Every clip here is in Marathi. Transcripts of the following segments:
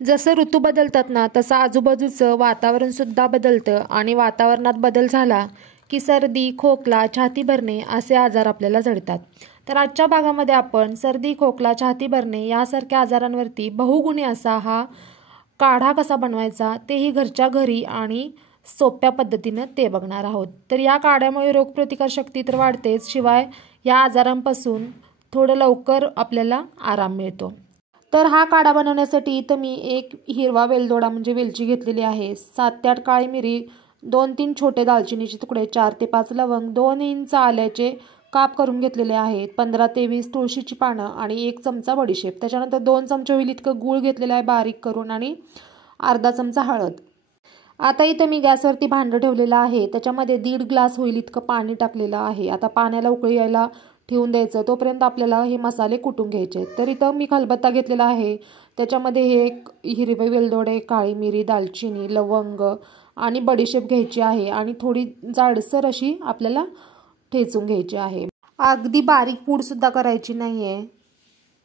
जसं ऋतू बदलतात ना तसं आजूबाजूचं वातावरण सुद्धा बदलतं आणि वातावरणात बदल झाला की सर्दी, खोकला, छाती भरणे असे आजार आपल्याला जडतात. तर आजच्या भागामध्ये आपण सर्दी, खोकला, छाती भरणे यासारख्या आजारांवरती बहुगुणी असा हा काढा कसा बनवायचा तेही घरच्या घरी आणि सोप्या पद्धतीनं ते बघणार आहोत. तर या काढ्यामुळे रोगप्रतिकारशक्ती तर वाढतेच, शिवाय या आजारांपासून थोडं लवकर आपल्याला आराम मिळतो. तर हा काढा बनवण्यासाठी इथं मी एक हिरवा वेलदोडा म्हणजे वेलची घेतलेली आहे, 7 ते 8 काळी मिरी, 2-3 छोटे दालचिनीचे तुकडे, 4 ते 5 लवंग, 2 इंच आल्याचे काप करून घेतलेले आहेत, 15 ते 20 तुळशीची पानं आणि 1 चमचा बडीशेप. त्याच्यानंतर 2 चमचे होईल इतकं गूळ घेतलेला आहे बारीक करून आणि अर्धा चमचा हळद. आता इथं मी गॅसवरती भांडं ठेवलेलं आहे, त्याच्यामध्ये 1.5 ग्लास होईल इतकं पाणी टाकलेलं आहे. आता पाण्याला उकळी यायला ठेवून द्यायचं, तोपर्यंत आपल्याला हे मसाले कुटून घ्यायचे. तर इथं मी खलबत्ता घेतलेला आहे, त्याच्यामध्ये हे हिरवे वेलदोडे, काळी मिरी, दालचिनी, लवंग आणि बडीशेप घ्यायची आहे आणि थोडी जाडसर अशी आपल्याला ठेचून घ्यायची आहे. अगदी बारीक पूडसुद्धा करायची नाही आहे,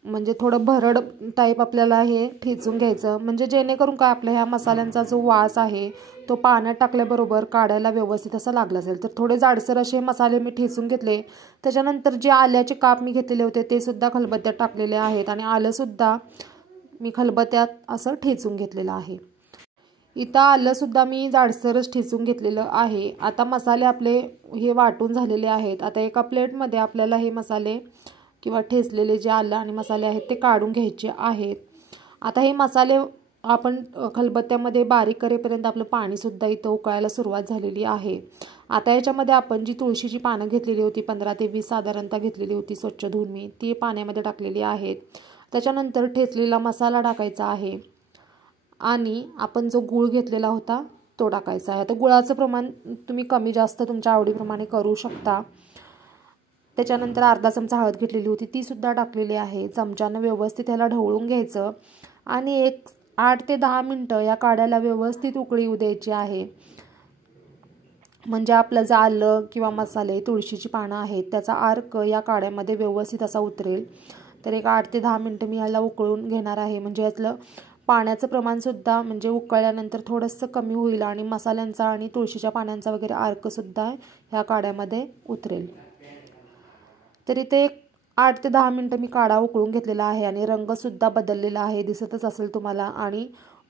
म्हणजे थोडं भरड टाईप आपल्याला हे ठेचून घ्यायचं, म्हणजे जेणेकरून काय आपल्या ह्या मसाल्यांचा जो वास आहे तो पाण्यात टाकल्याबरोबर काढायला व्यवस्थित असा लागला असेल. तर थोडे जाडसर असे मसाले मी ठेचून घेतले. त्याच्यानंतर जे आल्याचे काप मी घेतलेले होते ते सुद्धा खलबत्त्यात टाकलेले आहेत आणि आलंसुद्धा मी खलबत्त्यात असं ठेचून घेतलेलं आहे. इथं आलंसुद्धा मी जाडसरच ठेचून घेतलेलं आहे. आता मसाले आपले हे वाटून झालेले आहेत. आता एका प्लेटमध्ये आपल्याला हे मसाले किंवा ठेचलेले जे आलं आणि मसाले आहेत ते काढून घ्यायचे आहेत. आता हे मसाले आपण खलबत्त्यामध्ये बारीक करेपर्यंत आपलं पाणीसुद्धा इथं उकळायला सुरुवात झालेली आहे. आता याच्यामध्ये आपण जी तुळशीची पानं घेतलेली होती, 15 ते 20 साधारणतः घेतलेली होती, स्वच्छ धुवून मी ती पाण्यामध्ये टाकलेली आहेत. त्याच्यानंतर ठेचलेला मसाला टाकायचा आहे आणि आपण जो गूळ घेतलेला होता तो टाकायचा आहे. आता गुळाचं प्रमाण तुम्ही कमी जास्त तुमच्या आवडीप्रमाणे करू शकता. त्याच्यानंतर अर्धा चमचा हळद घेतलेली होती ती सुद्धा टाकलेली आहे. चमच्यानं व्यवस्थित ह्याला ढवळून घ्यायचं आणि 8 ते 10 मिनटं या काढ्याला व्यवस्थित उकळी येऊ द्यायची आहे. म्हणजे आपलं जे आलं किंवा मसाले, तुळशीची पानं आहेत त्याचा अर्क या काढ्यामध्ये व्यवस्थित असा उतरेल. तर 8 ते 10 मिनटं मी ह्याला उकळून घेणार आहे, म्हणजे यातलं पाण्याचं प्रमाणसुद्धा म्हणजे उकळल्यानंतर थोडंसं कमी होईल आणि मसाल्यांचा आणि तुळशीच्या पानांचा वगैरे अर्कसुद्धा ह्या काढ्यामध्ये उतरेल. तर इथे 8 ते 10 मिनटं मी काढा उकळून घेतलेला आहे आणि रंगसुद्धा बदललेला आहे, दिसतच असेल तुम्हाला. आणि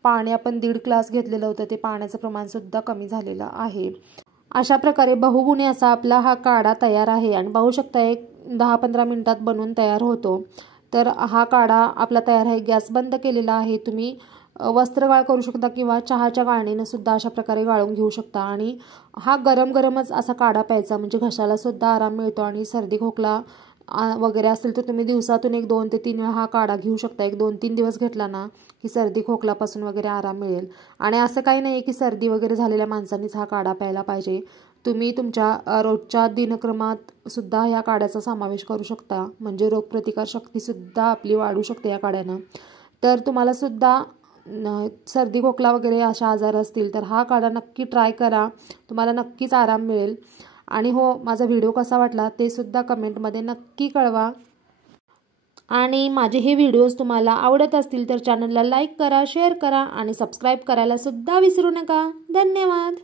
पाणी आपण 1.5 ग्लास घेतलेलं होतं ते पाण्याचं प्रमाणसुद्धा कमी झालेलं आहे. अशा प्रकारे बहुगुणी असा आपला हा काढा तयार आहे आणि पाहू शकता 10-15 मिनटात बनवून तयार होतो. तर हा काढा आपला तयार आहे. गॅस बंद केलेला आहे. तुम्ही वस्त्रगाळ करू शकता किंवा चहाच्या गाळणीनं सुद्धा अशा प्रकारे गाळून घेऊ शकता आणि हा गरम गरमच असा काढा प्यायचा, म्हणजे घशाला सुद्धा आराम मिळतो. आणि सर्दी खोकला वगैरे असेल तर तुम्ही दिवसातून 1-2 ते 3 वेळा हा काढा घेऊ शकता. 1-2-3 दिवस घेतला ना की सर्दी खोकलापासून वगैरे आराम मिळेल. आणि असं काही नाही की सर्दी वगैरे झालेल्या माणसांनीच हा काढा प्यायला पाहिजे. तुम्ही तुमच्या रोजच्या दिनक्रमात सुद्धा ह्या काढ्याचा समावेश करू शकता, म्हणजे रोगप्रतिकारशक्तीसुद्धा आपली वाढू शकते या काढ्यानं. तर तुम्हाला सुद्धा सर्दी खोकला वगैरे अशा आजार असतील तर हा काढा नक्की ट्राय करा, तुम्हाला नक्कीच आराम मिळेल. आणि हो, माझा व्हिडिओ कसा वाटला ते सुद्धा कमेंटमध्ये नक्की कळवा. आणि माझे हे व्हिडिओज तुम्हाला आवडत असतील तर चॅनलला लाईक करा, शेअर करा आणि सबस्क्राईब करायला सुद्धा विसरू नका. धन्यवाद.